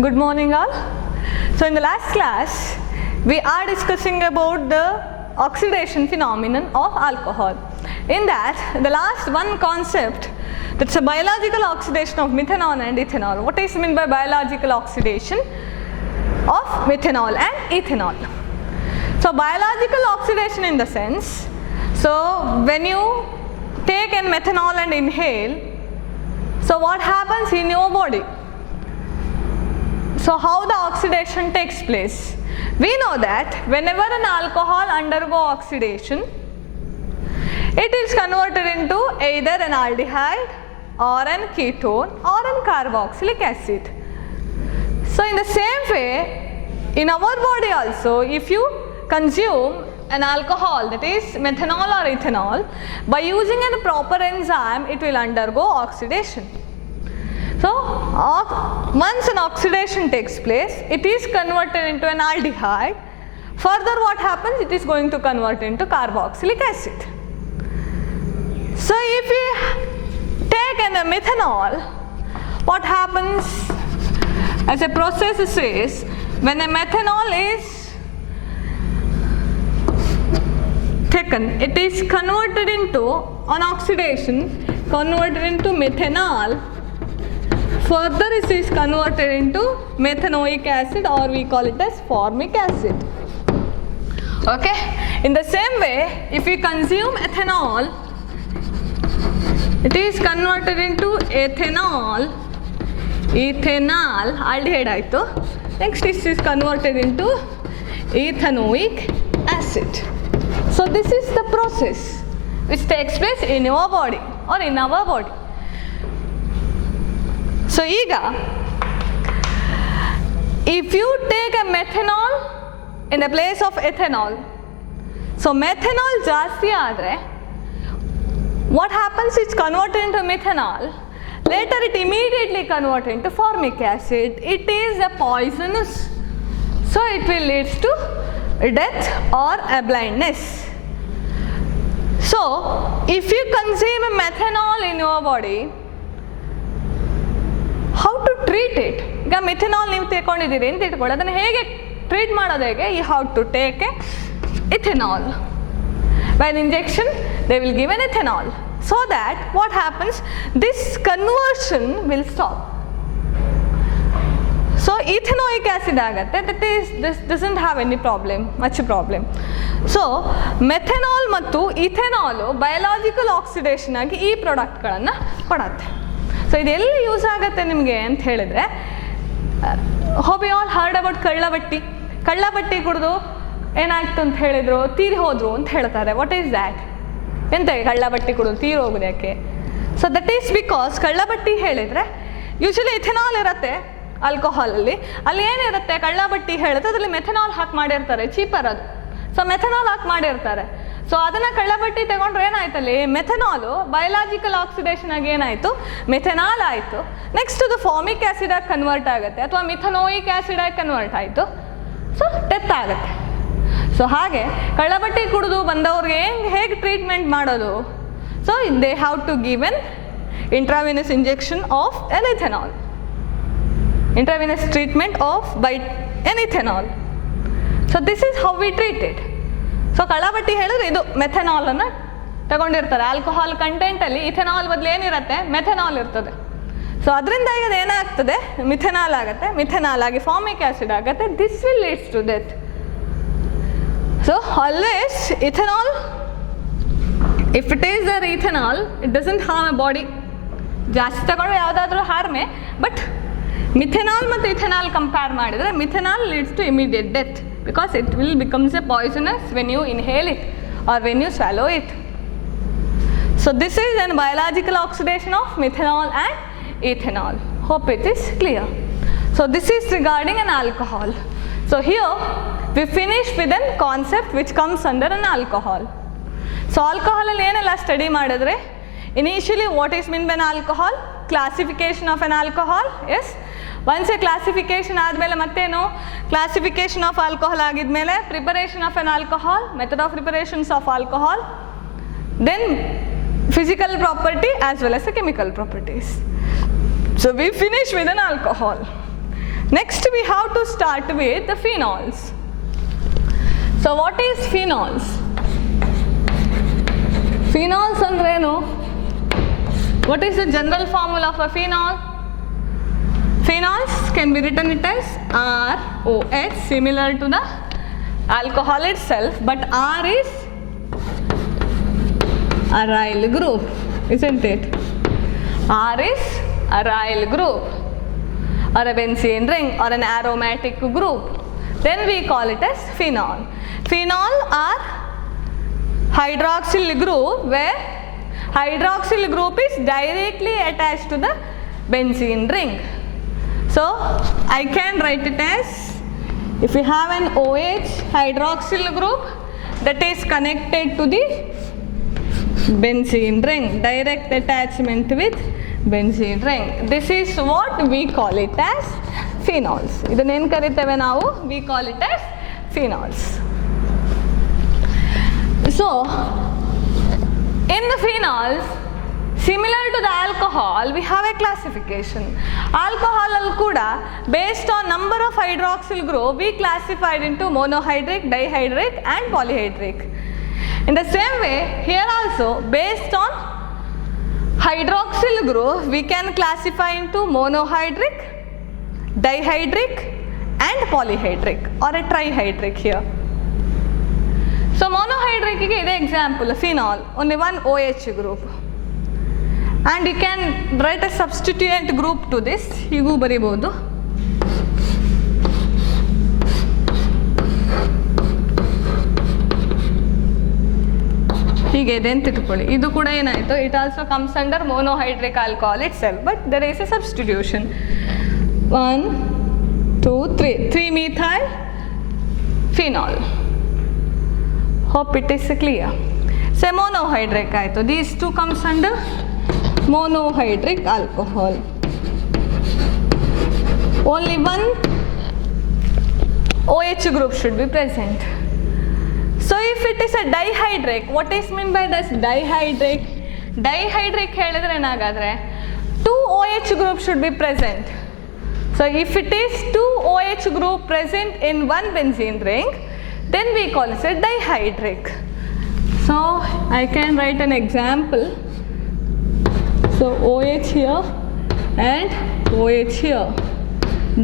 Good morning all. So in the last class we are discussing about the oxidation phenomenon of alcohol. In that the last one concept, that's a biological oxidation of methanol and ethanol. What is meant by biological oxidation of methanol and ethanol? So biological oxidation in the sense, so when you take an methanol and inhale, so what happens in your body? So how the oxidation takes place? We know that whenever an alcohol undergo oxidation, it is converted into either an aldehyde or an ketone or an carboxylic acid. So in the same way, in our body also, if you consume an alcohol, that is methanol or ethanol, by using a proper enzyme, it will undergo oxidation. So once an oxidation takes place, it is converted into an aldehyde. Further what happens? It is going to convert into carboxylic acid. So if we take an methanol, what happens as a process is, when a methanol is taken, it is converted into, on oxidation, converted into methanol. Further it is converted into methanoic acid, or we call it as formic acid. Okay. In the same way, if we consume ethanol, it is converted into ethanol, aldehyde aito. Next it is converted into ethanoic acid. So this is the process which takes place in your body or in our body. So ಈಗ, if you take a methanol in the place of ethanol, so methanol ಜಾಸ್ತಿ ಆದರೆ what happens? It's converted into methanol. Later it immediately converts into formic acid. It is a poisonous, so it will lead to death or a blindness. So if you consume a methanol in your body, how to treat it? ಈಗ methanol ನೀವು ತಗೊಂಡಿದ್ದೀರಿ ಅಂತ ಇಟ್ಕೊಳ್ಳಿ, ಅದನ್ನು ಹೇಗೆ treat ಮಾಡೋದು ಹೇಗೆ? You have to take a ethanol. By an injection they will give an ethanol, so that what happens, this conversion will stop. So ethanoic acid ಆಗುತ್ತೆ, that is, this doesn't have any problem, much problem. So methanol ಮತ್ತು ethanol biological oxidation ಆಗಿ ಈ ಪ್ರಾಡಕ್ಟ್ಗಳನ್ನು ಕೊಡುತ್ತೆ. So ಇದೆಲ್ಲಿ use ಆಗುತ್ತೆ ನಿಮಗೆ ಅಂತ ಹೇಳಿದರೆ, hope you all heard about ಕಳ್ಳಬಟ್ಟಿ ಕುಡಿದು ಏನಾಗ್ತು ಅಂತ ಹೇಳಿದ್ರು, ತೀರಿ ಹೋದ್ರು ಅಂತ ಹೇಳ್ತಾರೆ. What is that? ಎಂತ ಕಳ್ಳಬಟ್ಟಿ ಕುಡಿದು ತೀರಿ ಹೋಗೋದು ಯಾಕೆ? ಸೊ ದಟ್ ಈಸ್ ಬಿಕಾಸ್ ಕಳ್ಳಬಟ್ಟಿ ಹೇಳಿದರೆ ಯೂಶಲಿ ಇಥೆನಾಲ್ ಇರುತ್ತೆ ಆಲ್ಕೋಹಾಲಲ್ಲಿ, ಅಲ್ಲಿ ಏನಿರುತ್ತೆ, ಕಳ್ಳಬಟ್ಟಿ ಹೇಳಿದ್ರೆ ಅದರಲ್ಲಿ ಮೆಥನಾಲ್ ಹಾಕಿ ಮಾಡಿರ್ತಾರೆ, ಚೀಪರ್ ಅದು. ಸೊ ಮೆಥನಾಲ್ ಹಾಕಿ ಮಾಡಿರ್ತಾರೆ. ಸೊ ಅದನ್ನು ಕಳ್ಳಬಟ್ಟಿ ತಗೊಂಡ್ರೆ ಏನಾಯ್ತಲ್ಲಿ, ಮೆಥನಾಲು ಬಯೋಲಾಜಿಕಲ್ ಆಕ್ಸಿಡೇಷನ್ ಆಗಿ ಏನಾಯಿತು, ಮೆಥನಾಲ್ ಆಯಿತು. ನೆಕ್ಸ್ಟ್ ಅದು ಫಾರ್ಮಿಕ್ ಆ್ಯಸಿಡ್ ಆಗಿ ಕನ್ವರ್ಟ್ ಆಗುತ್ತೆ, ಅಥವಾ ಮಿಥನೋಯಿಕ್ ಆ್ಯಸಿಡ್ ಆಗಿ ಕನ್ವರ್ಟ್ ಆಯಿತು. ಸೊ ಡೆತ್ ಆಗುತ್ತೆ. ಸೊ ಹಾಗೆ ಕಳ್ಳಬಟ್ಟಿ ಕುಡಿದು ಬಂದವ್ರಿಗೆ ಹೇಗೆ ಟ್ರೀಟ್ಮೆಂಟ್ ಮಾಡೋದು? So they have to give an intravenous injection of an ethanol, intravenous treatment of by an ethanol. So this is how we treat it. So ಕಳ್ಳಬಟ್ಟಿ ಹೇಳಿದ್ರೆ ಇದು ಮೆಥನಾಲನ್ನು ತಗೊಂಡಿರ್ತಾರೆ. ಆಲ್ಕೋಹಾಲ್ ಕಂಟೆಂಟಲ್ಲಿ ಇಥೆನಾಲ್ ಬದಲು ಏನಿರುತ್ತೆ, ಮೆಥನಾಲ್ ಇರ್ತದೆ. ಸೊ ಅದರಿಂದಾಗಿ ಅದು ಏನಾಗ್ತದೆ, ಮಿಥೆನಾಲ್ ಆಗುತ್ತೆ, ಮಿಥೆನಾಲ್ ಆಗಿ ಫಾರ್ಮಿಕ್ ಆ್ಯಸಿಡ್ ಆಗುತ್ತೆ. This will leads to death. So always ethanol, if it is there ethanol, it doesn't harm a body. ಜಾಸ್ತಿ ತಗೊಂಡ್ರೆ ಯಾವುದಾದ್ರೂ ಹಾರ್ಮೆ, ಬಟ್ ಮಿಥೆನಾಲ್ ಮತ್ತು ಇಥೆನಾಲ್ ಕಂಪೇರ್ ಮಾಡಿದರೆ methanol leads to immediate death, because it will becomes a poisonous when you inhale it or when you swallow it. So this is a biological oxidation of methanol and ethanol. Hope it is clear. So this is regarding an alcohol. So here we finish with a concept which comes under an alcohol. So alcohol alli enella study madidre, initially what is meant by an alcohol, classification of an alcohol. Yes, once a classification ಆದಮೇಲೆ ಮತ್ತೇನು, classification of alcohol ಆಗಿದ್ಮೇಲೆ preparation of an alcohol, method of preparations of alcohol, then physical property as well as the chemical properties. So we finish with an alcohol. Next we have to start with the phenols. So what is phenols? Phenols andrenu? What is the general formula for phenol? Phenols can be written it as ROH, similar to the alcohol itself, but R is aryl group, isn't it? R is aryl group, or a benzene ring, or an aromatic group. Then we call it as phenol. Phenol are hydroxyl group where hydroxyl group is directly attached to the benzene ring. So I can write it as, if we have an OH hydroxyl group that is connected to the benzene ring, direct attachment with benzene ring. This is what we call it as phenols. Idannu ಏನು ಕರೀತೇವೆ ನಾವು? We call it as phenols. So in the phenols, similar to the alcohol, we have a classification. Alcohol allu kuda based on number of hydroxyl group we classified into monohydric, dihydric and polyhydric. In the same way, here also based on hydroxyl group we can classify into monohydric, dihydric and polyhydric, or a trihydric here. So monohydric is an example, phenol, only one OH group. And you can write a substituent group to this, ಹೀಗೂ ಬರೀಬಹುದು. ಹೀಗೆ ಇದೆ ಅಂತ ಇಟ್ಕೊಳ್ಳಿ. ಇದು ಕೂಡ ಏನಾಯಿತು, it also comes under monohydric alcohol itself, but there is a substitution. 1, 2, 3, 3-methyl phenol. Hope it is clear. Say monohydric ಆಯಿತು. These two comes under monohydric alcohol. Only one OH group should be present. So if it is a dihydric, what is meant by this dihydric? Dihydric ಹೇಳಿದ್ರೆ ಏನಾಗಾದ್ರೆ 2 OH group should be present. So if it is 2 OH group present in one benzene ring, then we call it a dihydric. So I can write an example. So OH here and OH here,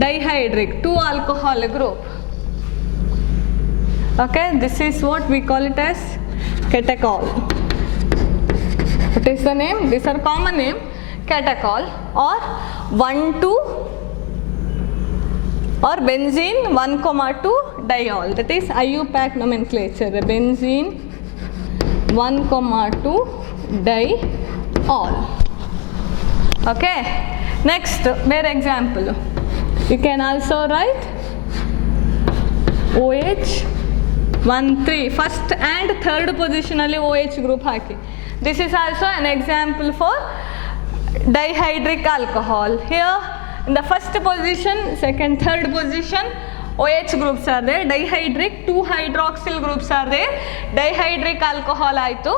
dihydric, 2 alcohol group. Okay, this is what we call it as catechol. What is the name? These are common name, catechol, or 1,2 or benzene 1,2 diol. That is IUPAC nomenclature. The benzene 1,2 diol. Okay, next mere example, you can also write OH 1,3, first and third position alli OH group haki. This is also an example for dihydric alcohol. Here in the first position, second, third position, OH groups are there, dihydric, 2 hydroxyl groups are there, dihydric alcohol ಆಯಿತು.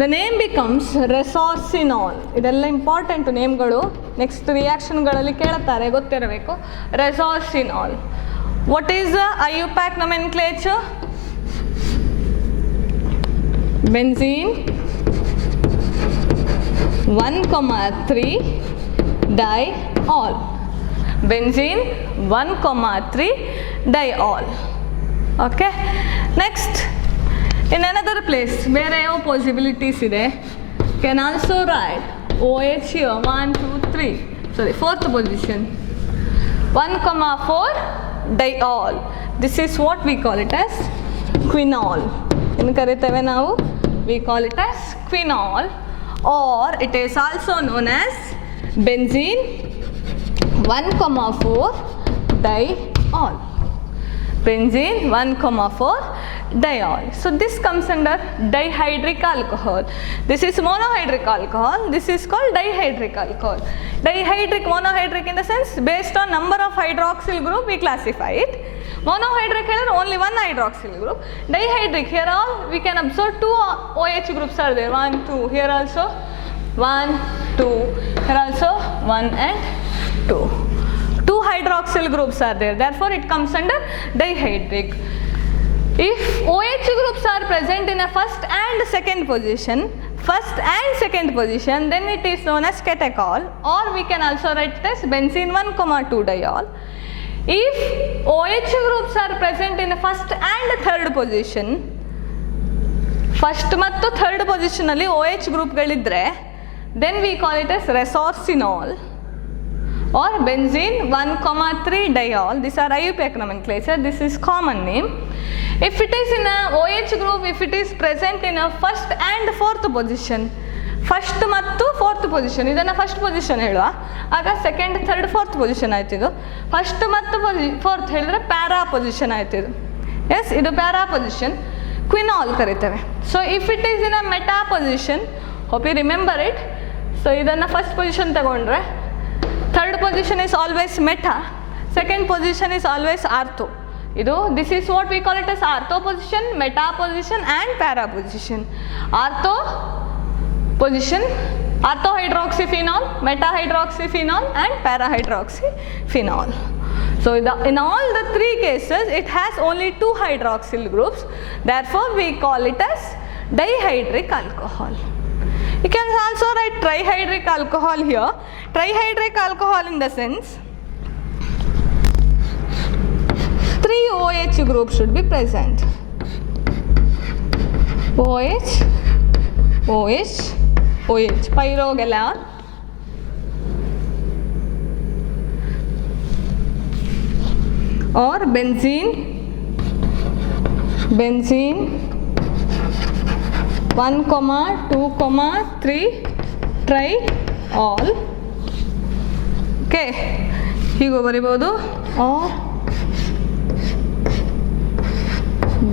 The name becomes resorcinol. ಇದೆಲ್ಲ important ನೇಮ್ಗಳು, next ರಿಯಾಕ್ಷನ್ಗಳಲ್ಲಿ ಕೇಳ್ತಾರೆ, ಗೊತ್ತಿರಬೇಕು. resorcinol. What is the IUPAC nomenclature? Benzene 1,3 diol. Benzene 1,3 diol. Okay, next in another place ಬೇರೆ ಯಾವ possibilities ಇದೆ, can also write OH here 1, 2, 3, sorry, fourth position 1,4 diol. This is what we call it as quinol. ಏನು ಕರೀತೇವೆ ನಾವು? We call it as quinol, or it is also known as benzene 1,4 diol. Benzene 1,4 diol. So this comes under dihydric alcohol. This is monohydric alcohol. This is called dihydric alcohol. Dihydric, monohydric in the sense based on number of hydroxyl group we classify it. Monohydric here only one hydroxyl group. Dihydric here all we can observe 2 OH groups are there. 1, 2. Here also 1, 2. Here also 1 and 2. 2 hydroxyl hydroxyl groups are there. Therefore, it comes under dihydric. If OH groups are present in a first and second position, then it is known as catechol, or we can also write it as benzene 1,2 diol. If OH groups are present in the first and third position, first ಮತ್ತು third position ಅಲ್ಲಿ OH group ಗಳಿದ್ರೆ, then we call it as resorcinol or benzene 1,3 diol. These are IUPAC nomenclature. This is common name. If it is in a OH group, if it is present in a first and fourth position, first ಮತ್ತು fourth position, ಇದನ್ನು first position ಹೇಳುವ, ಆಗ second third fourth position ಆಯ್ತಿದು. First ಮತ್ತು fourth ಹೇಳಿದ್ರೆ para position ಆಯ್ತಿದು. Yes, ಇದು para position, quinol ಕರಿತೇವೆ. So if it is in a meta position, hope you remember it. So ಇದನ್ನು ಫಸ್ಟ್ ಪೊಸಿಷನ್ ತಗೊಂಡ್ರೆ third position is always meta, second position is always ortho. ಇದು this is what we call it as ortho position, meta position and para position. Ortho position, ortho hydroxyphenol, meta hydroxyphenol and para hydroxyphenol. So in all the three cases it has only 2 hydroxyl groups, therefore we call it as dihydric alcohol. You can also write trihydric alcohol here. Trihydric alcohol in the sense 3 OH groups should be present. OH, OH, OH, pyrogalol, or benzene 1,2,3 triol. Okay, ಹೀಗೂ ಬರಿಬೋದು, or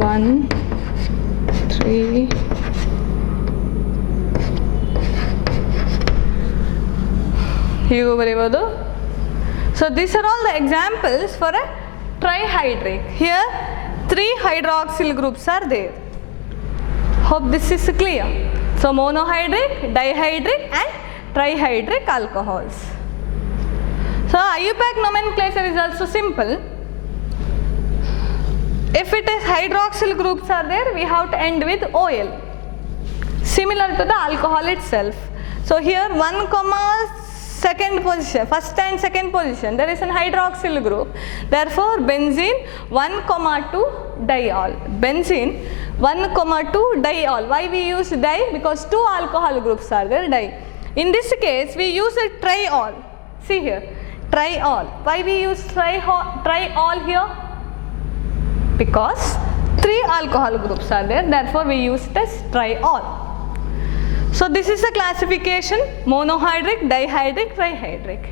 1, 3. ಹೀಗೂ ಬರೀಬೋದು. So these are all the examples for a trihydric. Here 3 hydroxyl groups are there. Hope this is clear. So monohydric, dihydric and trihydric alcohols. So IUPAC nomenclature is also simple. If it is hydroxyl groups are there, we have to end with OL, similar to the alcohol itself. So here 1, second position, first and second position, there is an hydroxyl group. Therefore, benzene 1,2 diol. Benzene 1,2 diol. Why we use di? Because 2 alcohol groups are there, di. In this case, we use a triol. See here, triol. Why we use triol here? Because 3 alcohol groups are there. Therefore, we use it as triol. So this is the classification: monohydric, dihydric, trihydric.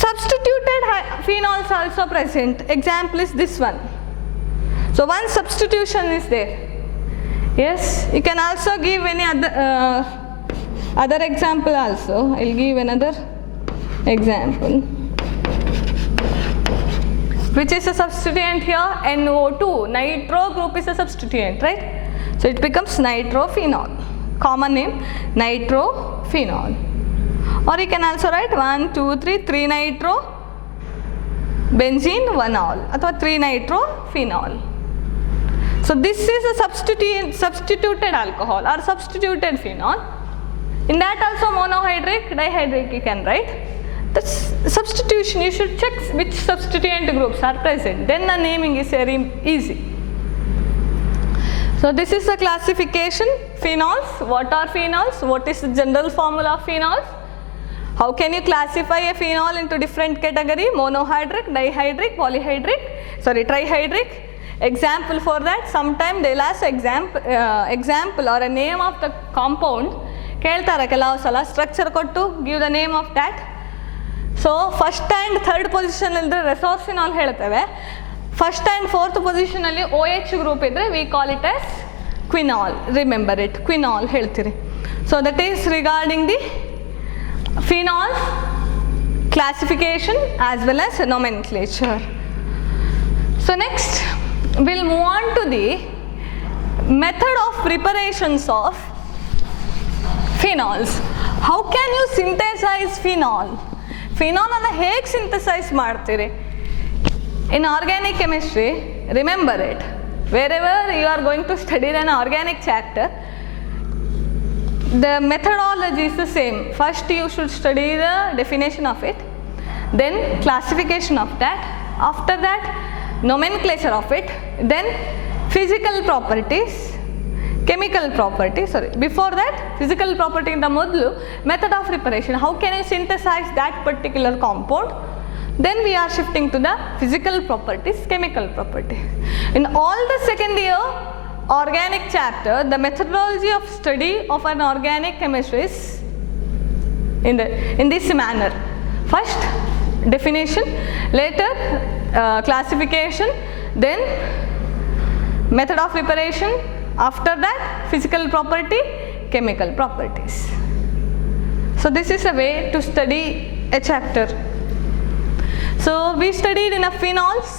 Substituted phenols also present. Example is this one. So one substitution is there. Yes, you can also give any other example also. I'll give another example. Which is a substituent here? NO2. Nitro group is a substituent, right? So it becomes nitrophenol. Common name nitrophenol. Or you can also write 1, 2, 3, 3 nitro benzene 1-ol or 3 nitrophenol. So this is a substituted alcohol or substituted phenol. In that also monohydric, dihydric you can write. The substitution, you should check which substituent groups are present. Then the naming is very easy. So this is the classification. Phenols. What are phenols? What is the general formula of phenols? How can you classify a phenol into different category? Monohydric, dihydric, trihydric. Example for that, sometime they'll ask example or a name of the compound. ಕೇಳ್ತಾರೆ ಕೆಲವು ಸಲ structure ಕೊಟ್ಟು give the name of that. So first and third position ಇದ್ದರೆ resorcinol ಹೇಳ್ತೇವೆ. First and fourth ಪೊಸಿಷನಲ್ಲಿ OH group ಇದ್ದರೆ we call it as quinol. Remember it, quinol ಹೇಳ್ತೀರಿ. So that is regarding the phenol classification as well as nomenclature. So next we'll move on to the method of preparations of phenols. How can you synthesize phenol? ಫಿನಾಲನ್ನು ಹೇಗೆ synthesize ಮಾಡ್ತೀರಿ? In organic chemistry, remember it, wherever you are going to study an organic chapter, the methodology is the same. First you should study the definition of it, then classification of that, after that nomenclature of it, then physical properties, chemical properties, sorry, before that physical property in the modulu, method of preparation, how can you synthesize that particular compound, then we are shifting to the physical properties, chemical properties. In all the second year organic chapter, the methodology of study of an organic chemistry is in this manner. First definition, later classification, then method of preparation, after that physical property, chemical properties. So this is a way to study a chapter. So we studied in a phenols,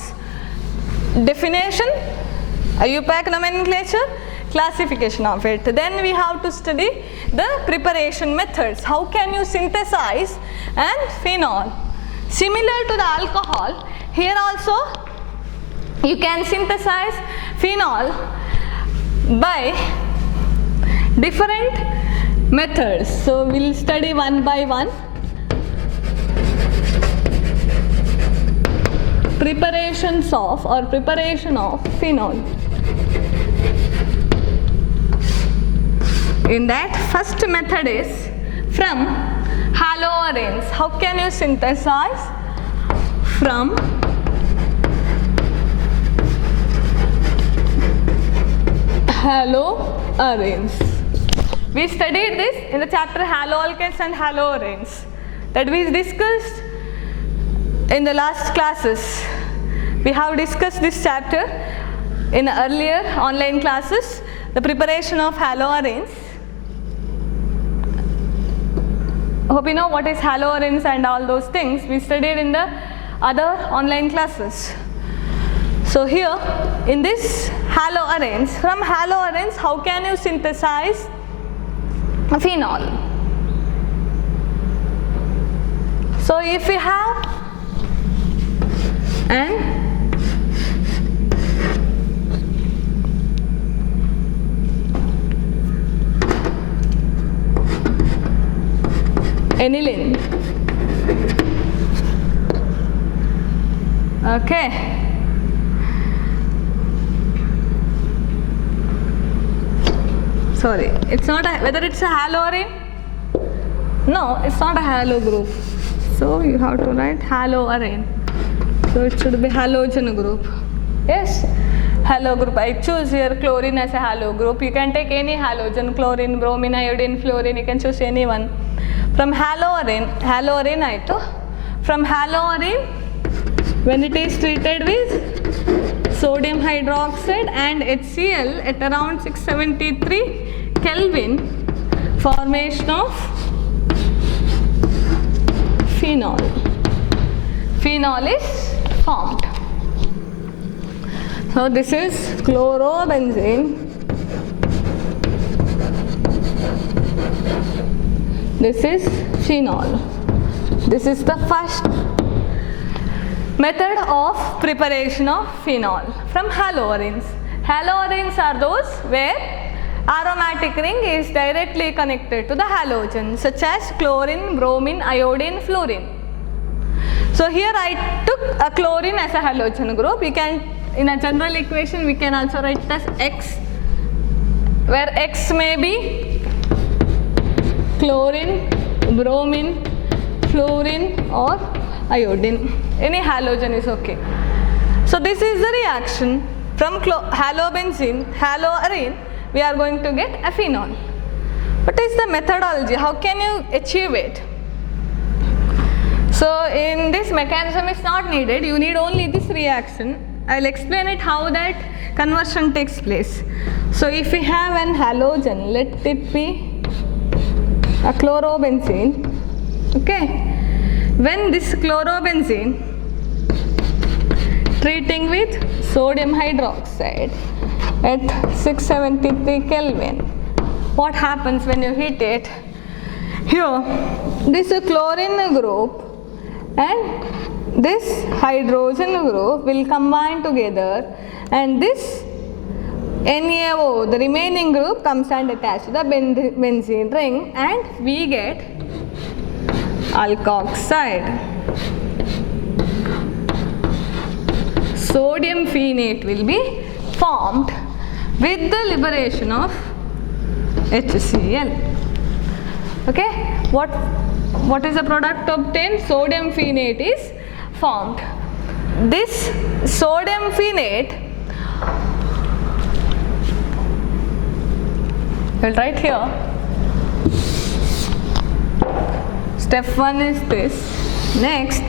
definition, IUPAC nomenclature, classification of it. Then we have to study the preparation methods. How can you synthesize an phenol? Similar to the alcohol, here also you can synthesize phenol by different methods. So we will study one by one. Preparation of phenol. In that, first method is from haloarenes. How can you synthesize from haloarenes? We studied this in the chapter haloalkanes and haloarenes that we discussed in the last classes. We have discussed this chapter in earlier online classes, the preparation of haloarenes. Hope you know what is haloarenes and all those things. We studied in the other online classes. So here in this haloarenes, from haloarenes, how can you synthesize a phenol? So if we have an aniline, okay, sorry, it's not a, whether it's a haloarene, no, it's not a halo group, so you have to write haloarene, so it should be halogen group. Yes, halo group. I choose here chlorine as a halo group. You can take any halogen, chlorine, bromine, iodine, fluorine, you can choose any one. From haloarene ಆಯಿತು. From haloarene, when it is treated with sodium hydroxide and HCl at around 673 Kelvin, formation of phenol. Phenol is formed. So this is chlorobenzene. This is phenol. This is the first method of preparation of phenol from haloarenes. Haloarenes are those where aromatic ring is directly connected to the halogen, such as chlorine, bromine, iodine, fluorine. So here I took a chlorine as a halogen group. We can, in a general equation, we can also write it as X, where X may be chlorine, bromine, fluorine or iodine. Any halogen is okay. So this is the reaction from halobenzene, haloarene, we are going to get a phenol. What is the methodology? How can you achieve it? So in this mechanism is not needed, you need only this reaction. I will explain it how that conversion takes place. So if we have an halogen, let it be a chlorobenzene, okay. When this chlorobenzene treating with sodium hydroxide at 673 Kelvin, what happens when you heat it? Here, this chlorine group and this hydrogen group will combine together, and this NaO, the remaining group, comes and attached to the benzene ring, and we get alkoxide. Sodium phenate will be formed with the liberation of HCl. Okay, what is the product obtained? Sodium phenate is formed. This sodium phenate, we'll write here. Step 1 is this. Next,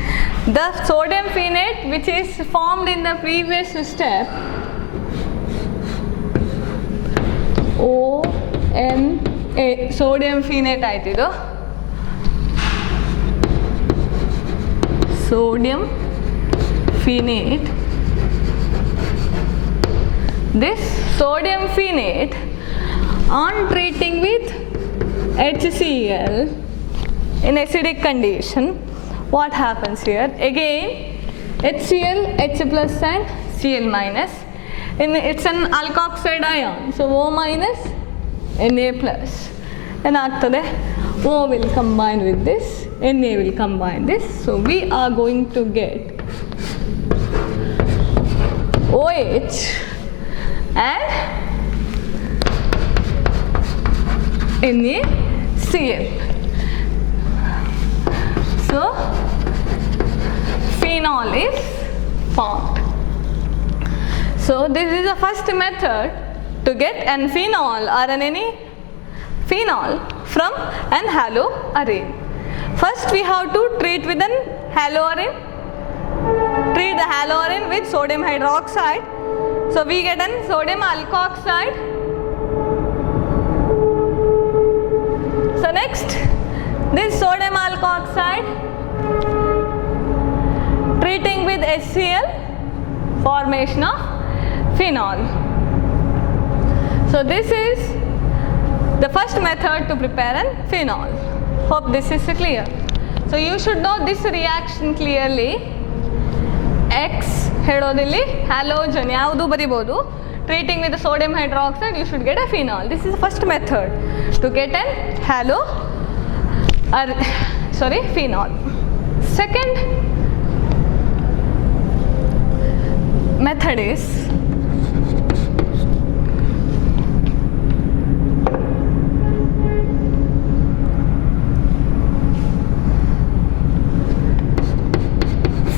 the sodium phenate which is formed in the previous step, ONA, sodium phenate ಆಯ್ತಿದು. Sodium phenate. This sodium phenate, on treating with HCl in acidic condition, what happens here? Again, HCl, H plus and Cl minus. It's an alkoxide ion, so O minus, Na plus. And ಆಗ್ತದೆ, O will combine with this, Na will combine this. So we are going to get OH and NaCl. So phenol is formed. So this is the first method to get an phenol or any phenol from an haloarine. First we have to treat with an haloarine. Treat the haloarine with sodium hydroxide. So we get an sodium alkoxide. So next, this sodium alkoxide treating with HCl, formation of phenol. So this is the first method to prepare an phenol. Hope this is clear. So you should know this reaction clearly. X ಹೇಳೋದಿಲ್ಲಿ halogen ಯಾವುದು ಬರಿಬೋದು. Treating with the sodium hydroxide, you should get a phenol. This is the first method to get an phenol. Second method is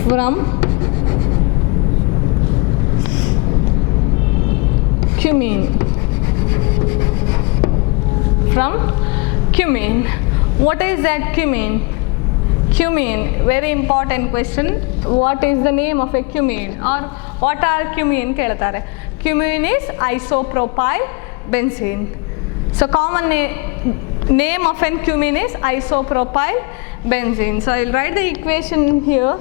from cumene. From cumene. What is that cumene? Cumene, very important question. What is the name of a cumene, or what are cumene ಕೇಳ್ತಾರೆ. Cumene is isopropyl benzene. So common name of an cumene is isopropyl benzene. So I will write the equation here.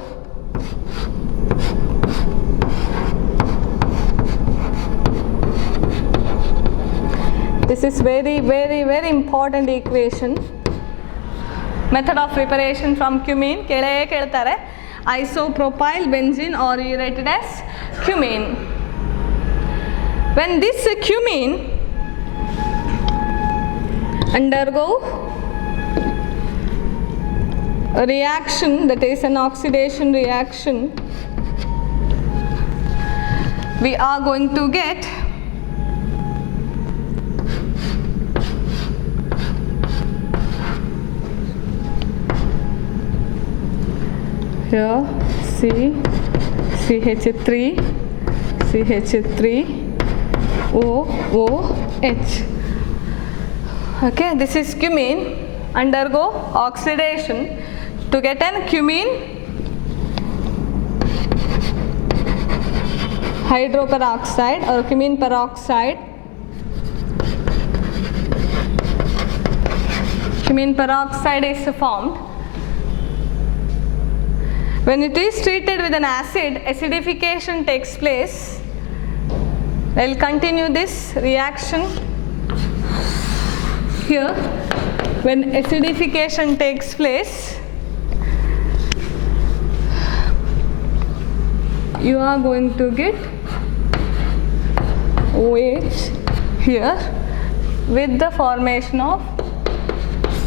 This is very, very, very important equation. Method of preparation from cumene, ಕೆಳಗೆ ಕೇಳ್ತಾರೆ. Isopropyl benzene, or you write it as cumene. When this cumene undergo a reaction, that is an oxidation reaction, we are going to get here CH3, OOH. Okay, this is cumene undergo oxidation to get an cumene hydroperoxide or cumene peroxide. Cumene peroxide is formed. When it is treated with an acid, acidification takes place. I will continue this reaction here. When acidification takes place, you are going to get OH here with the formation of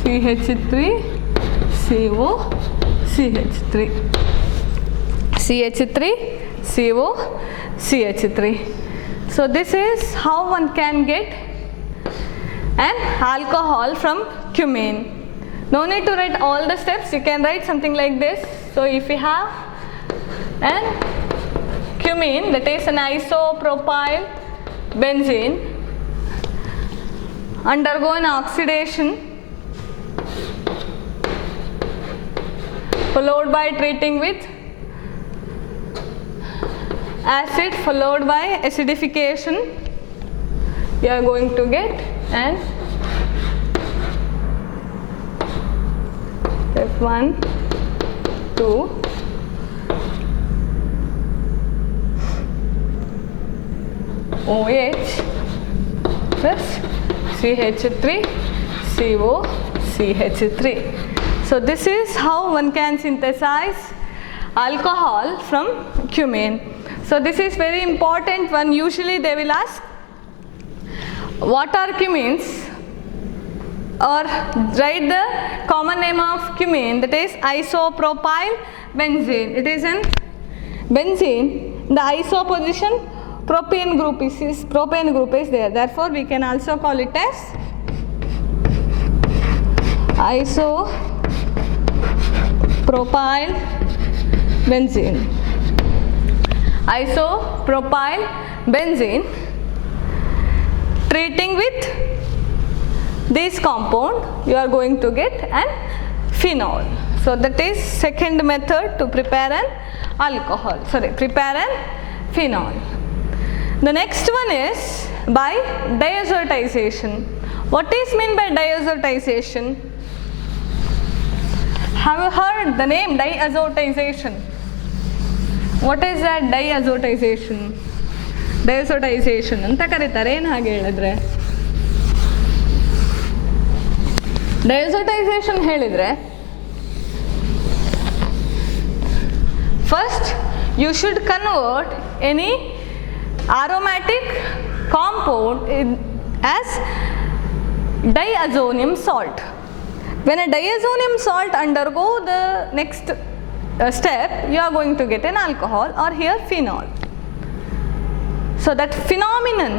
CH3 CO CH3 CH3 CO CH3. So this is how one can get an alcohol from cumene. No need to write all the steps, you can write something like this. So if we have an cumene, that is an isopropyl benzene, undergo an oxidation followed by treating with acid followed by acidification, you are going to get an step 1, 2, OH plus CH3 CO CH3. So this is how one can synthesize alcohol from cumene. So this is very important one. Usually they will ask what are cumenes, or write the common name of cumene, that is isopropyl benzene. It is an benzene, the iso position, propane group is there, therefore we can also call it as isopropyl benzene. Isopropyl benzene, treating with this compound you are going to get an phenol. So that is second method to prepare an alcohol, prepare an phenol. The next one is by diazotization. What is meant by diazotization? Have you heard the name diazotization? What is that diazotization? Diazotization ಅಂತ ಕರೀತಾರೆ, ಏನು ಹಾಗೆ ಹೇಳಿದ್ರೆ? Diazotization ಹೇಳಿದ್ರೆ, first you should convert any aromatic compound as diazonium salt. When a diazonium salt undergo the next step, you are going to get an alcohol, or here phenol. So that phenomenon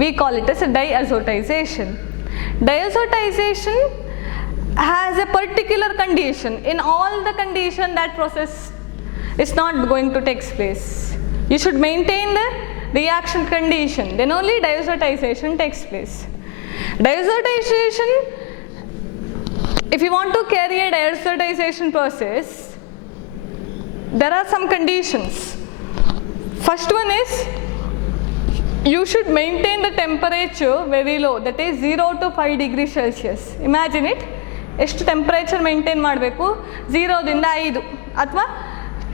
we call it as a diazotization. Diazotization has a particular condition. In all the condition, that process is not going to take place. You should maintain the reaction condition, then only diazotization takes place. Diazotization, if you want to carry a diazotization process, there are some conditions. First one is, you should maintain the temperature very low, that is 0 to 5 degrees Celsius. Imagine it, ಎಷ್ಟು temperature maintain ಮಾಡಬೇಕು, 0ದಿಂದ 5 ಅಥವಾ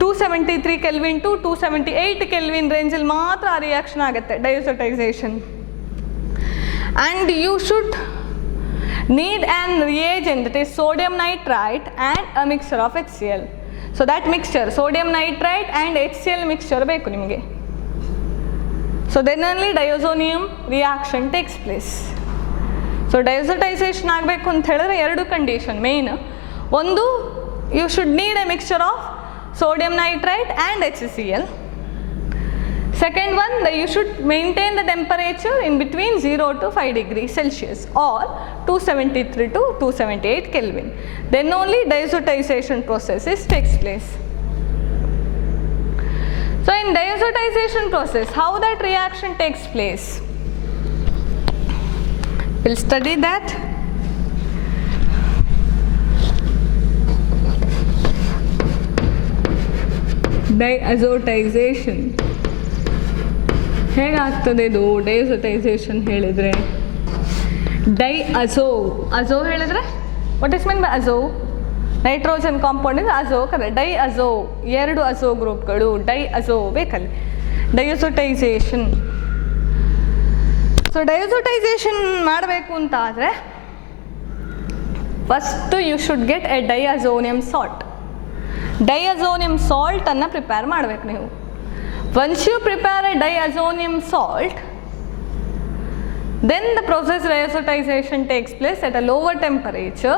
273 kelvin to 278 kelvin ರೇಂಜಲ್ಲಿ ಮಾತ್ರ ಆ reaction ಆಗುತ್ತೆ diazotization. And you should need an reagent, that is sodium nitrite and a mixture of HCl. So that mixture, sodium nitrite and HCl mixture ಬೇಕು ನಿಮಗೆ. So then only diazonium reaction takes place. So diazotization ಆಗಬೇಕು ಅಂತ ಹೇಳಿದ್ರೆ ಎರಡು condition main. ಒಂದು, you should need a mixture of sodium nitrite and HCl. Second one, you should maintain the temperature in between 0 to 5 degrees Celsius or 273 to 278 Kelvin. Then only diazotization processes takes place. So in diazotization process, how that reaction takes place? We'll study that. Diazotization. ಹೇಗಾಗ್ತದೆ ಇದು diazotization ಹೇಳಿದರೆ? Diazo, azo ಹೇಳಿದರೆ what is mean by azo? Nitrogen compound is azo, correct. Diazo, ಎರಡು azo ಗ್ರೂಪ್ಗಳು, ಡೈಅಜೋ ಬೇಕಲ್ಲಿ. ಡೈಸೋಟೈಸೇಷನ್. So ಡೈಸೋಟೈಸೇಷನ್ ಮಾಡಬೇಕು ಅಂತ ಆದರೆ first you should get a diazonium salt. Diazonium ಸಾಲ್ಟನ್ನು ಪ್ರಿಪೇರ್ ಮಾಡಬೇಕು ನೀವು. Once you prepare a diazonium salt, then the process diazotization takes place at a lower temperature.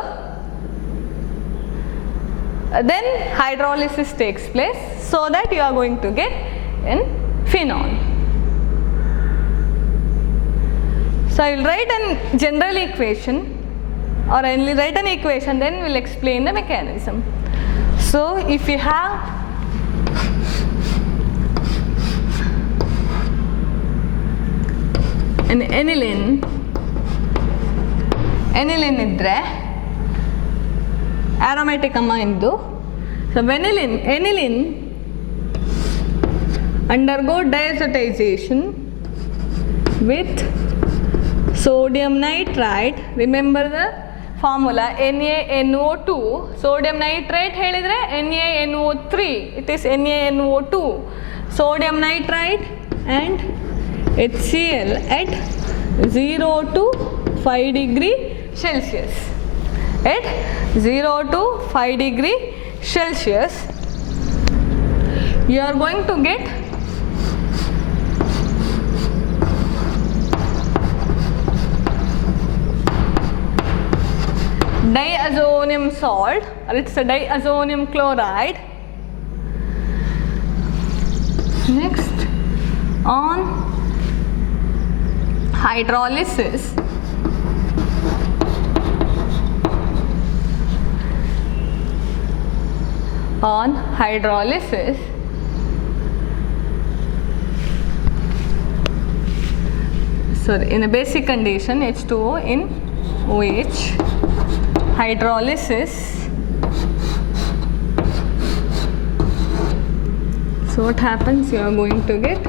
Then hydrolysis takes place so that you are going to get in phenol. So I will write a general equation, or I will write an equation, then we will explain the mechanism. So if you have an aniline ಇದ್ದರೆ aromatic amine. So aniline undergo diazotization with sodium nitrite. Remember the formula NaNO2. Sodium nitrate ಹೇಳಿದ್ರೆ NaNO3. It is NaNO2. Sodium nitrite and HCl at 0 to 5 degree Celsius. At 0 to 5 degree Celsius, you are going to get diazonium salt, or it's a diazonium chloride. Next, on hydrolysis, sorry, in a basic condition, H2O in OH, hydrolysis. So what happens? You are going to get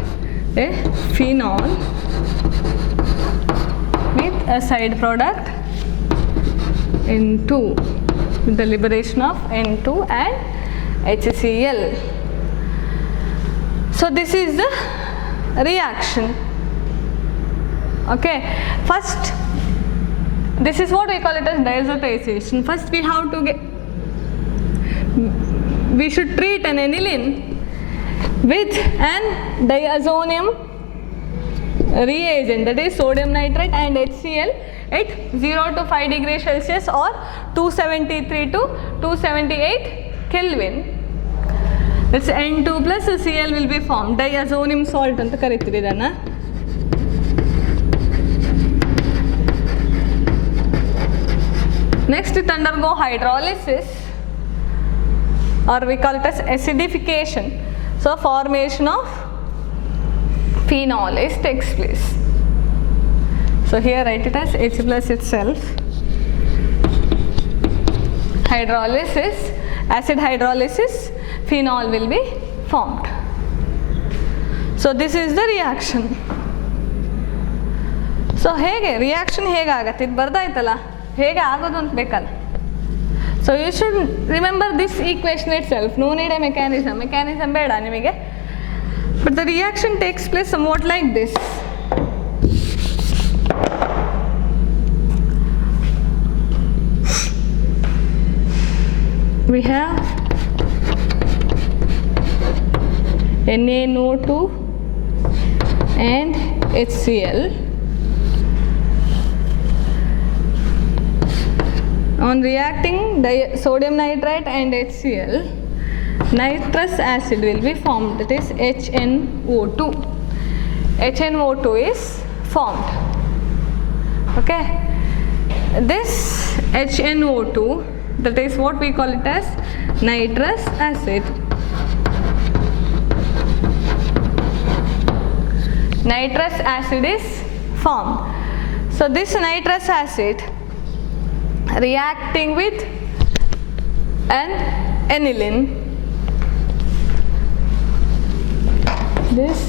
a phenol with a side product N2, with the liberation of N2 and HCl. So this is the reaction. Okay, first, this is what we call it as diazotization. First we have to we should treat an aniline with an diazonium reagent, that is sodium nitrate and HCl at 0 to 5 degree Celsius or 273 to 278 Kelvin. It's N2 plus Cl will be formed. Diazonium salt anta karitiri idanna. Next it undergo hydrolysis, or we call it as acidification. So formation of phenol takes place. So here write it as H plus itself. Hydrolysis, acid hydrolysis, phenol will be formed. So this is the reaction. So ಹೇಗೆ reaction ಹೇಗಾಗತ್ತೆ ಇದು ಬರ್ದಾಯ್ತಲ್ಲ, ಹೇಗೆ ಆಗೋದು ಅಂತ ಬೇಕಲ್ಲ. So you should remember this equation itself. No need a mechanism ಬೇಡ ನಿಮಗೆ. But the reaction takes place somewhat like this. We have NaNO2 and HCl. On reacting sodium nitrate and HCl, nitrous acid will be formed, that is HNO2. HNO2 is formed. Okay, this HNO2, that is what we call it as nitrous acid. Nitrous acid is formed. So this nitrous acid reacting with an aniline, this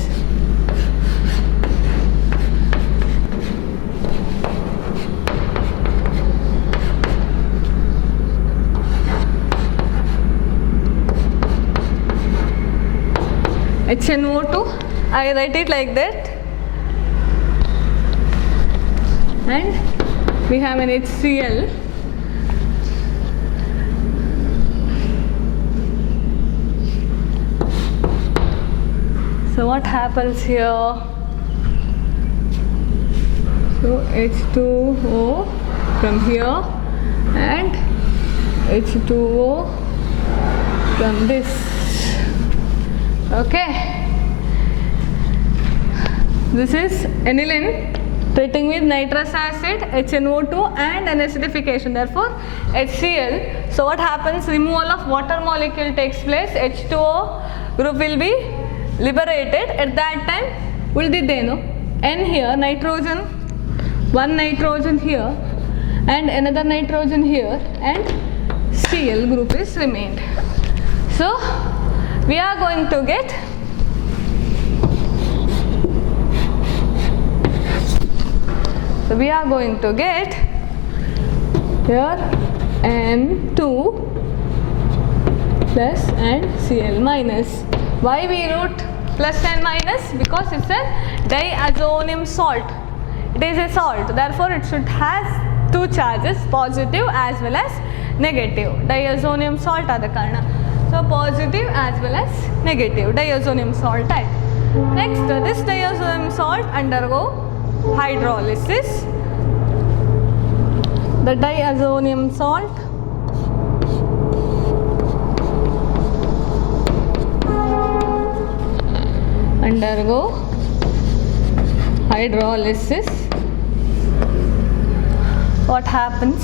HNO2, I write it like that, and we have an HCl. So what happens here? So H2O from here and H2O from this. Okay. This is aniline treating with nitrous acid, HNO2 and an acidification, therefore HCl. So what happens? Removal of water molecule takes place. H2O group will be liberated. At that time ಉಳಿದಿದ್ದೇನು N here, nitrogen, one nitrogen here and another nitrogen here, and Cl group is remained. So we are going to get here N2 plus and Cl minus. Why we wrote plus and minus? Because it's a diazonium salt. It is a salt, therefore it should has two charges, positive as well as negative. Diazonium salt ada karana. So positive as well as negative diazonium salt type. Next, this diazonium salt undergo hydrolysis. The diazonium salt undergo hydrolysis. What happens?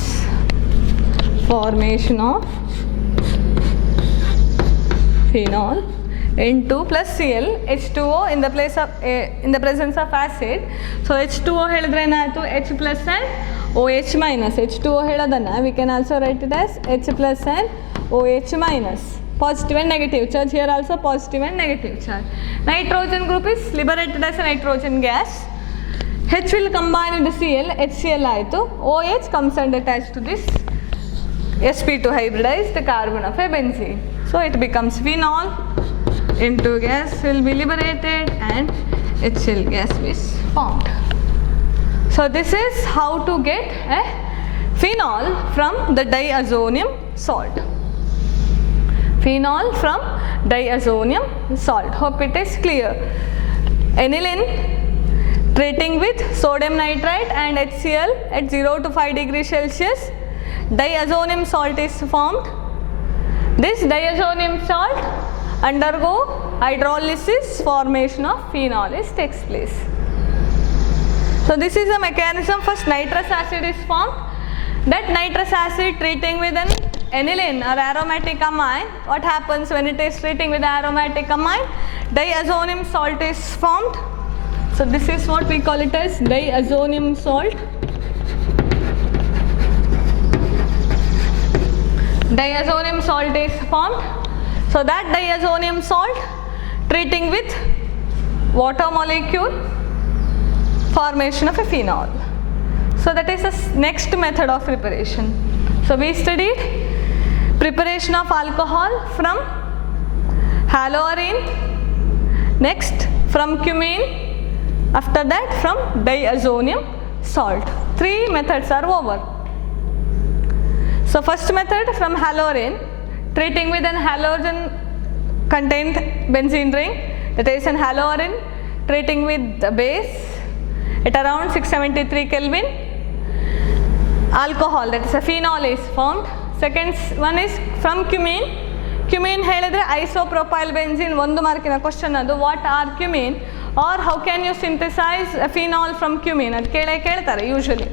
Formation of phenol, N2 plus Cl, H2O in the place of in the presence of acid. So H2O ಹೇಳಿದ್ರೆ ಏನಾಯ್ತು H plus and OH minus. H2O ಹೇಳೋದನ್ನ we can also write it as H plus and OH minus. Positive and negative charge. Here also positive and negative charge. Nitrogen group is liberated as a nitrogen gas. H will combine with the Cl, HCl ಆಯಿತು. OH comes and attached to this sp2 hybridized carbon of a benzene. So it becomes phenol. Into gas will be liberated and HCl gas is formed. So this is how to get a phenol from the diazonium salt. Phenol from diazonium salt. Hope it is clear. Aniline treating with sodium nitrite and HCl at 0 to 5 degrees Celsius. Diazonium salt is formed. This diazonium salt undergo hydrolysis, formation of phenol takes place. So this is a mechanism. First nitrous acid is formed. That nitrous acid treating with an aniline or aromatic amine. What happens when it is treating with aromatic amine? Diazonium salt is formed. So this is what we call it as diazonium salt. Diazonium salt is formed. So that diazonium salt treating with water molecule, formation of a phenol. So that is the next method of preparation. So we studied preparation of alcohol from haloarine, next from cumene, after that from diazonium salt. Three methods are over. So first method from haloarine, treating with an halogen contained benzene ring, that is an haloarine treating with the base at around 673 Kelvin. Alcohol, that is a phenol is formed. Second one is from cumene. Cumene ಹೇಳಿದ್ರೆ isopropyl benzene, ಒಂದು ಮಾರ್ಕಿನ question ಅದು. What are cumin or how can you synthesize a phenol from cumene? ಅದು ಕೇಳ್ತಾರೆ usually.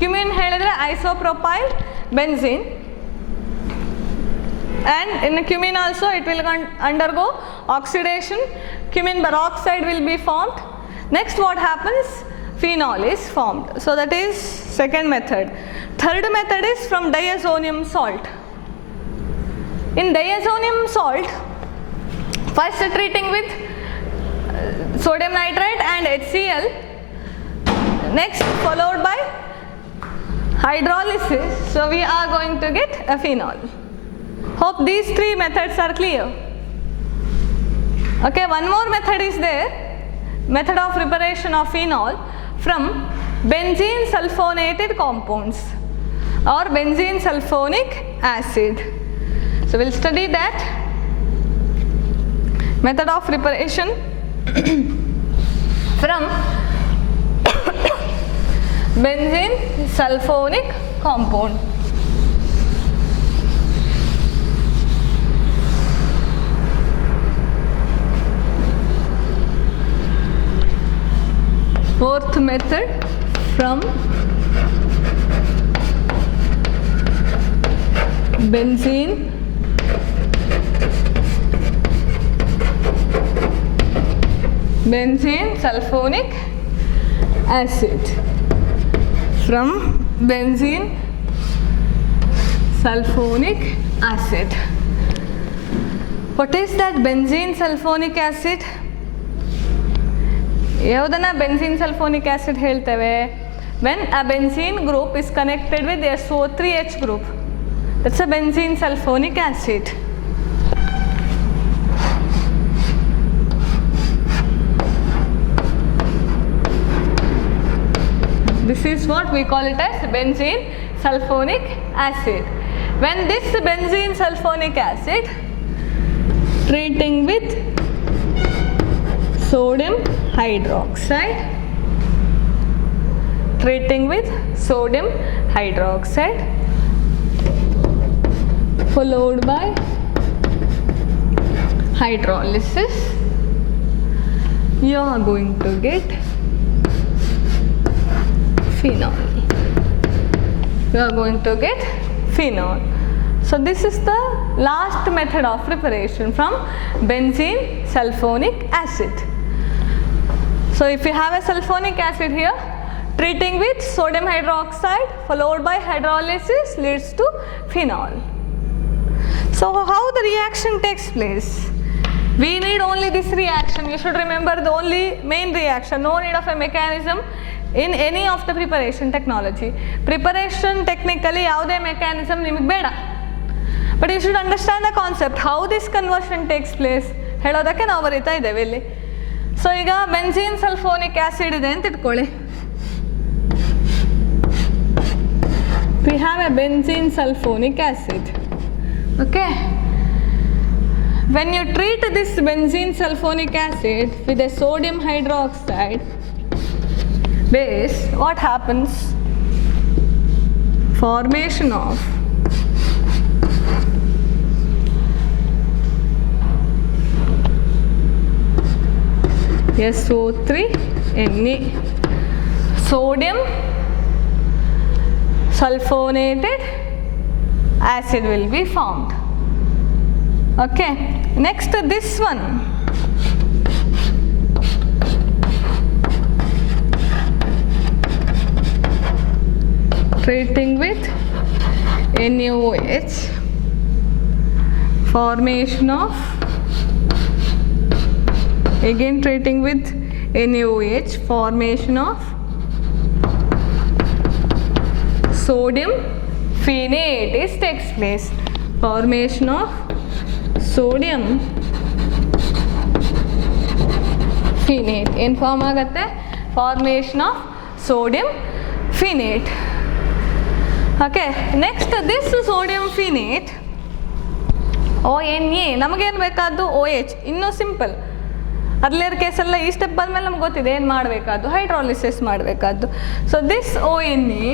Cumin ಹೇಳಿದ್ರೆ isopropyl benzene, and in cumene also it will undergo oxidation. Cumene peroxide will be formed. Next what happens? Phenol is formed. So that is second method. Third method is from diazonium salt. In diazonium salt, first treating with sodium nitrite and HCl, next followed by hydrolysis. So we are going to get a phenol. Hope these three methods are clear. Okay, one more method is there. Method of preparation of phenol from benzene sulfonated compounds or benzene sulfonic acid. So we'll study that method of preparation from benzene sulfonic compound. Fourth method, from benzene sulfonic acid. From benzene sulfonic acid. What is that benzene sulfonic acid? ಯಾವುದನ್ನ benzene sulfonic acid ಹೇಳ್ತೇವೆ? When a benzene group is connected with SO3H group, that's a benzene sulfonic acid. This is what we call it as benzene sulfonic acid. When this benzene sulfonic acid treating with sodium hydroxide, followed by hydrolysis, you are going to get phenol. So this is the last method of preparation from benzene sulfonic acid. So if you have a sulfonic acid here, treating with sodium hydroxide followed by hydrolysis leads to phenol. So how the reaction takes place? We need only this reaction. You should remember the only main reaction, no need of a mechanism in any of the preparation technology. Preparation technically ಯಾವುದೇ mechanism ನಿಮಗೆ ಬೇಡ. But you should understand the concept, how this conversion takes place ಹೇಳೋದಕ್ಕೆ ನಾವು ಬರೀತಾ ಇದ್ದೇವೆ ಇಲ್ಲಿ. So ಈಗ benzene sulphonic acid ಇದೆ ಅಂತ ಇಟ್ಕೊಳ್ಳಿ. We have a benzene sulfonic acid. Okay. When you treat this benzene sulfonic acid with a sodium hydroxide base, what happens? Formation of SO3Na, sodium sulfonated acid will be formed. Okay, next this one, treating with NaOH, formation of, again treating with NaOH, formation of sodium phenate takes place. Formation of sodium phenate. In form ಆಗುತ್ತೆ formation of sodium phenate. Okay, next this sodium phenate ONA, ನಮಗೇನು ಬೇಕಾದ್ದು OH, ಇನ್ನೂ simple. Earlier ಕೇಸೆಲ್ಲ ಈ step ಬಂದಮೇಲೆ ನಮ್ಗೆ ಗೊತ್ತಿದೆ ಏನು ಮಾಡಬೇಕಾದ್ದು, ಹೈಡ್ರಾಲಿಸಿಸ್ ಮಾಡಬೇಕಾದ್ದು. So this ONA,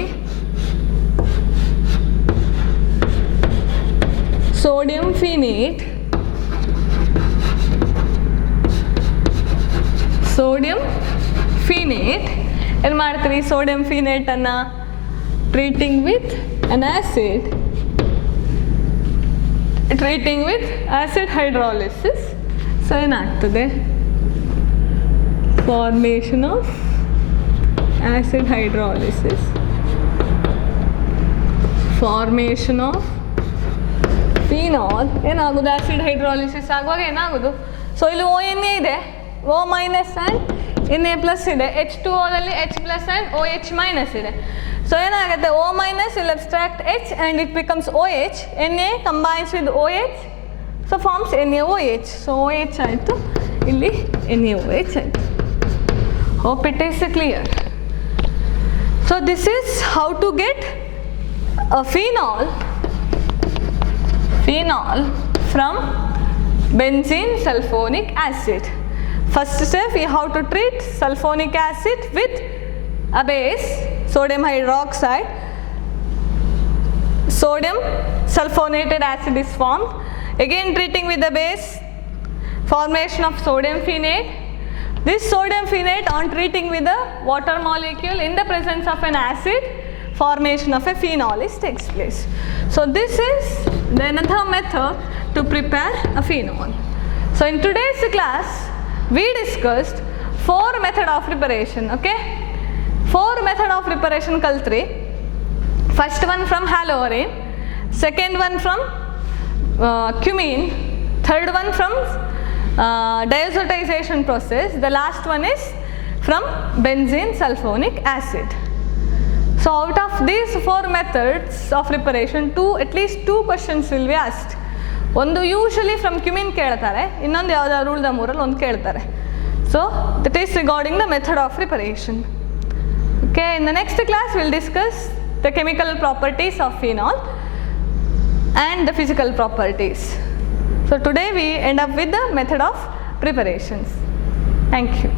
sodium phenate, ಏನು ಮಾಡ್ತೀರಿ, ಸೋಡಿಯಂ ಫಿನೇಟನ್ನು treating with an acid, hydrolysis. So ಏನಾಗ್ತದೆ, formation of acid hydrolysis, formation of phenol. ಏನಾಗೋದು, ಆ್ಯಸಿಡ್ ಹೈಡ್ರಾಲಿಸಿಸ್ ಆಗುವಾಗ ಏನಾಗೋದು, ಸೊ ಇಲ್ಲಿ ONA ಇದೆ, O minus and Na plus ಇದೆ, H2Oದಲ್ಲಿ H plus and OH minus ಇದೆ. ಸೊ ಏನಾಗುತ್ತೆ, O minus will abstract H and it becomes OH, Na combines with OH, so forms NaOH. So OH ಆಯಿತು, ಇಲ್ಲಿ NaOH ಆಯಿತು. Hope it is clear. So this is how to get a phenol from benzene sulfonic acid. First step, we have to treat sulfonic acid with a base, sodium hydroxide. Sodium sulfonated acid is formed. Again treating with the base, formation of sodium phenate. This sodium phenate on treating with the water molecule in the presence of an acid, formation of a phenol takes place. So this is the another method to prepare a phenol. So in today's class we discussed 4 method of preparation. Okay, 4 method of preparation kaltri. First one from haloarine, second one from cumene, third one from diazotization process, the last one is from benzene sulfonic acid. So out of these 4 methods of preparation, at least 2 questions will be asked. ಒಂದು usually from cumin ಕೇಳ್ತಾರೆ, ಇನ್ನೊಂದು ಯಾವುದಾದ್ರು ಉಳಿದ ಮೂರಲ್ಲಿ ಒಂದು ಕೇಳ್ತಾರೆ. So that is regarding the method of preparation. Okay, in the next class we will discuss the chemical properties of phenol and the physical properties. So today we end up with the method of preparations. Thank you.